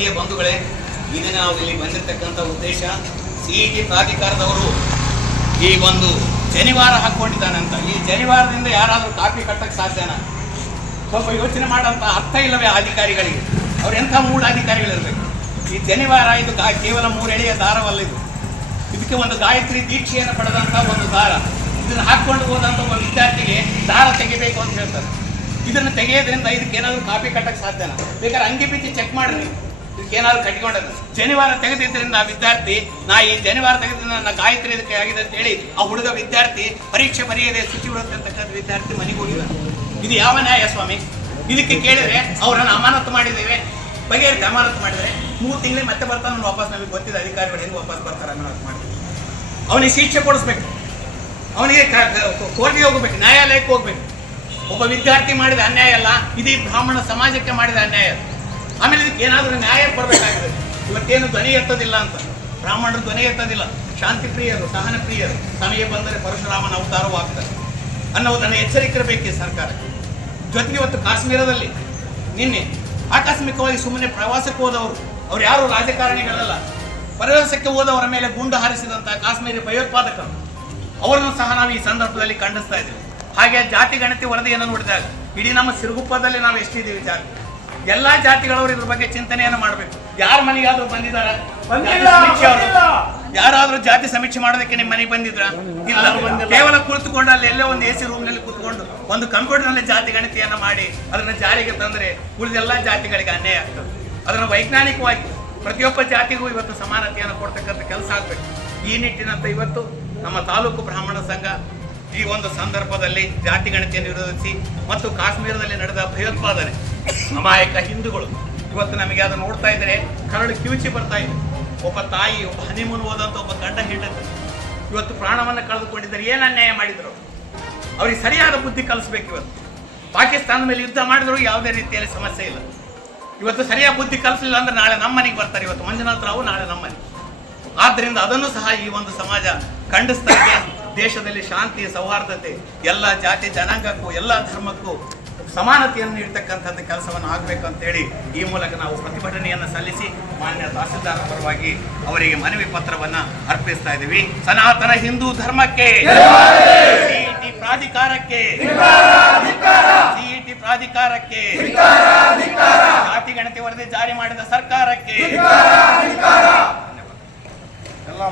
ಆತ್ಮೀಯ ಬಂಧುಗಳೇ ಈ ನಾವು ಇಲ್ಲಿ ಬಂದಿರತಕ್ಕಂಥ ಉದ್ದೇಶ ಸಿ ಇ ಟಿ ಪ್ರಾಧಿಕಾರದವರು ಈ ಒಂದು ಜನಿವಾರ ಅಂತ. ಈ ಜನಿವಾರದಿಂದ ಯಾರಾದರೂ ಕಾಪಿ ಕಟ್ಟಕ್ಕೆ ಸಾಧ್ಯನ? ಸ್ವಲ್ಪ ಯೋಚನೆ ಮಾಡೋಂಥ ಅರ್ಥ ಇಲ್ಲವೇ ಅಧಿಕಾರಿಗಳಿಗೆ? ಅವ್ರು ಎಂಥ ಮೂಢ ಅಧಿಕಾರಿಗಳಿರಬೇಕು? ಈ ಜನಿವಾರ ಇದು ಗಾ- ಕೇವಲ ಎಳೆಯ ದಾರವಲ್ಲ ಇದು. ಇದಕ್ಕೆ ಒಂದು ಗಾಯತ್ರಿ ದೀಕ್ಷೆಯನ್ನು ಪಡೆದಂಥ ಒಂದು ದಾರ. ಇದನ್ನು ಹಾಕ್ಕೊಂಡು ಹೋದಂಥ ಒಂದು ವಿದ್ಯಾರ್ಥಿಗೆ ದಾರ ತೆಗಿಬೇಕು ಅಂತ ಹೇಳ್ತಾರೆ. ಇದನ್ನು ತೆಗೆಯೋದ್ರಿಂದ ಇದಕ್ಕೆ ಏನಾದರೂ ಕಾಪಿ ಕಟ್ಟಕ್ಕೆ ಸಾಧ್ಯನ? ಬೇಕಾದ್ರೆ ಅಂಗಿ ಬಿಚ್ಚಿ ಚೆಕ್ ಮಾಡ್ರಿ ಏನಾದ್ರು ಕಟ್ಕೊಂಡದ್ದು ಜನಿವಾರ ತೆಗೆದಿದ್ದರಿಂದ ಆ ವಿದ್ಯಾರ್ಥಿ, ನಾ ಈ ಜನಿವಾರ ತೆಗೆದ್ರಿಂದ ನನ್ನ ಗಾಯತ್ರಿ ಇದಕ್ಕೆ ಆಗಿದೆ ಅಂತ ಹೇಳಿ ಆ ಹುಡುಗ ವಿದ್ಯಾರ್ಥಿ ಪರೀಕ್ಷೆ ಬರೆಯದೆ ಶುಚಿ ಬಿಡುತ್ತೆ ಅಂತಕ್ಕಂಥ ವಿದ್ಯಾರ್ಥಿ ಮನೆಗೆ ಹೋಗಿದ್ದಾನೆ ಇದು ಯಾವ ನ್ಯಾಯ ಸ್ವಾಮಿ? ಇದಕ್ಕೆ ಕೇಳಿದ್ರೆ ಅವರನ್ನು ಅಮಾನತು ಮಾಡಿದ್ದೇವೆ. ಬಗೆಹರಿಸಿ ಅಮಾನತು ಮಾಡಿದರೆ ಮೂರು ತಿಂಗಳಿಗೆ ಮತ್ತೆ ಬರ್ತಾನೆ ವಾಪಸ್ ನಮಗೆ ಗೊತ್ತಿದೆ. ಅಧಿಕಾರಿಗಳು ಹೆಂಗೆ ವಾಪಸ್ ಬರ್ತಾರೆ ಅಮಾನತು ಮಾಡಿ ಅವನಿಗೆ ಶಿಕ್ಷೆ ಕೊಡಿಸ್ಬೇಕು. ಅವನಿಗೆ ಕೋರ್ಟಿಗೆ ಹೋಗ್ಬೇಕು, ನ್ಯಾಯಾಲಯಕ್ಕೆ ಹೋಗ್ಬೇಕು. ಒಬ್ಬ ವಿದ್ಯಾರ್ಥಿ ಮಾಡಿದ ಅನ್ಯಾಯ ಅಲ್ಲ ಇದೀ ಬ್ರಾಹ್ಮಣ ಸಮಾಜಕ್ಕೆ ಮಾಡಿದ ಅನ್ಯಾಯ ಆಮೇಲೆ ಇದಕ್ಕೆ ಏನಾದರೂ ನ್ಯಾಯ ಬರಬೇಕಾಗಿದೆ ಇವತ್ತೇನು ಧ್ವನಿ ಎತ್ತದಿಲ್ಲ ಅಂತ. ಬ್ರಾಹ್ಮಣರು ಧ್ವನಿ ಎತ್ತದಿಲ್ಲ. ಶಾಂತಿ ಪ್ರಿಯರು, ಸಹನ ಪ್ರಿಯರು, ಸಮಯ ಬಂದರೆ ಪರಶುರಾಮನ ಅವತಾರವೂ ಆಗ್ತಾರೆ ಅನ್ನೋದನ್ನು ಎಚ್ಚರಿಕಿರಬೇಕು ಸರ್ಕಾರಕ್ಕೆ. ಜೊತೆಗೆ ಇವತ್ತು ಕಾಶ್ಮೀರದಲ್ಲಿ ನಿನ್ನೆ ಆಕಸ್ಮಿಕವಾಗಿ ಸುಮ್ಮನೆ ಪ್ರವಾಸಕ್ಕೆ ಹೋದವರು, ಅವ್ರು ಯಾರು ರಾಜಕಾರಣಿಗಳಲ್ಲ ಪ್ರವಾಸಕ್ಕೆ ಹೋದವರ ಮೇಲೆ ಗುಂಡು ಹಾರಿಸಿದಂಥ ಕಾಶ್ಮೀರಿ ಭಯೋತ್ಪಾದಕರು, ಅವರನ್ನು ಸಹ ನಾವು ಈ ಸಂದರ್ಭದಲ್ಲಿ ಖಂಡಿಸ್ತಾ ಇದ್ದೀವಿ. ಹಾಗೆ ಜಾತಿ ಗಣತಿ ವರದಿಯನ್ನು ನೋಡಿದಾಗ, ಇಡೀ ನಮ್ಮ ಸಿರುಗುಪ್ಪದಲ್ಲಿ ನಾವು ಎಷ್ಟಿದ್ದೀವಿ ಜಾತಿ? ಎಲ್ಲಾ ಜಾತಿಗಳವರು ಇದ್ರ ಬಗ್ಗೆ ಚಿಂತನೆಯನ್ನು ಮಾಡಬೇಕು. ಯಾರ ಮನೆಗಾದ್ರೂ ಬಂದಿದ್ದಾರೆ? ಯಾರಾದ್ರೂ ಜಾತಿ ಸಮೀಕ್ಷೆ ಮಾಡೋದಕ್ಕೆ ನಿಮ್ಮ ಮನೆಗೆ ಬಂದಿದ್ರ? ಇಲ್ಲ. ಕೇವಲ ಕುಳಿತುಕೊಂಡು ಅಲ್ಲಿ ಎಲ್ಲೇ ಒಂದು ಎ ಸಿ ರೂಮ್ನಲ್ಲಿ ಕುತ್ಕೊಂಡು ಒಂದು ಕಂಪ್ಯೂಟರ್ನಲ್ಲಿ ಜಾತಿ ಗಣತಿಯನ್ನ ಮಾಡಿ ಅದನ್ನ ಜಾರಿಗೆ ತಂದ್ರೆ ಉಳಿದೆಲ್ಲ ಜಾತಿಗಳಿಗೆ ಅನ್ಯಾಯ ಆಗ್ತದೆ. ಅದನ್ನ ವೈಜ್ಞಾನಿಕವಾಗಿ ಪ್ರತಿಯೊಬ್ಬ ಜಾತಿಗೂ ಇವತ್ತು ಸಮಾನತೆಯನ್ನು ಕೊಡ್ತಕ್ಕಂಥ ಕೆಲಸ ಆಗ್ಬೇಕು. ಈ ನಿಟ್ಟಿನಂತ ಇವತ್ತು ನಮ್ಮ ತಾಲೂಕು ಬ್ರಾಹ್ಮಣ ಸಂಘ ಈ ಒಂದು ಸಂದರ್ಭದಲ್ಲಿ ಜಾತಿ ಗಣತಿಯನ್ನು ವಿರೋಧಿಸಿ ಮತ್ತು ಕಾಶ್ಮೀರದಲ್ಲಿ ನಡೆದ ಭಯೋತ್ಪಾದನೆ, ಅಮಾಯಕ ಹಿಂದೂಗಳು ಇವತ್ತು ನಮಗೆ ಅದನ್ನು ನೋಡ್ತಾ ಇದ್ರೆ ಕರಳು ಕಿವಿಚಿ ಬರ್ತಾ ಇದೆ. ಒಬ್ಬ ತಾಯಿ, ಒಬ್ಬ ಹನಿಮೂನ್ ಹೋದಂತ ಒಬ್ಬ ಗಂಡ ಹೆಂಡತಿ ಇವತ್ತು ಪ್ರಾಣವನ್ನು ಕಳೆದುಕೊಂಡಿದ್ದಾರೆ. ಏನು ಅನ್ಯಾಯ ಮಾಡಿದರು? ಅವ್ರಿಗೆ ಸರಿಯಾದ ಬುದ್ಧಿ ಕಲಿಸ್ಬೇಕು ಇವತ್ತು. ಪಾಕಿಸ್ತಾನದ ಮೇಲೆ ಯುದ್ಧ ಮಾಡಿದ್ರು, ಯಾವುದೇ ರೀತಿಯಲ್ಲಿ ಸಮಸ್ಯೆ ಇಲ್ಲ. ಇವತ್ತು ಸರಿಯಾದ ಬುದ್ಧಿ ಕಲಿಸಲಿಲ್ಲ ಅಂದ್ರೆ ನಾಳೆ ನಮ್ಮನೆಗೆ ಬರ್ತಾರೆ ಇವತ್ತು. ಮಂಜುನಾಥ್ ರಾವು ನಾಳೆ ನಮ್ಮನೆ ಆದ್ದರಿಂದ ಅದನ್ನು ಸಹ ಈ ಒಂದು ಸಮಾಜ ಖಂಡಿಸ್ತಾ ಇದೆ ದೇಶದಲ್ಲಿ ಶಾಂತಿ, ಸೌಹಾರ್ದತೆ, ಎಲ್ಲ ಜಾತಿ, ಜನಾಂಗಕ್ಕೂ, ಎಲ್ಲ ಧರ್ಮಕ್ಕೂ ಸಮಾನತೆಯನ್ನು ನೀಡ್ತಕ್ಕಂಥದ್ದು ಕೆಲಸವನ್ನು ಆಗಬೇಕು ಅಂತೇಳಿ ಈ ಮೂಲಕ ನಾವು ಪ್ರತಿಭಟನೆಯನ್ನು ಸಲ್ಲಿಸಿ ಮಾನ್ಯ ತಹಸೀಲ್ದಾರ್ ಪರವಾಗಿ ಅವರಿಗೆ ಮನವಿ ಪತ್ರವನ್ನ ಅರ್ಪಿಸ್ತಾ ಇದ್ದೀವಿ. ಸನಾತನ ಹಿಂದೂ ಧರ್ಮಕ್ಕೆ, ಸಿಇಟಿ ಪ್ರಾಧಿಕಾರಕ್ಕೆ ಸಿಇಟಿ ಪ್ರಾಧಿಕಾರಕ್ಕೆ, ಜಾತಿ ಗಣತಿ ವರದಿ ಜಾರಿ ಮಾಡಿದ ಸರ್ಕಾರಕ್ಕೆ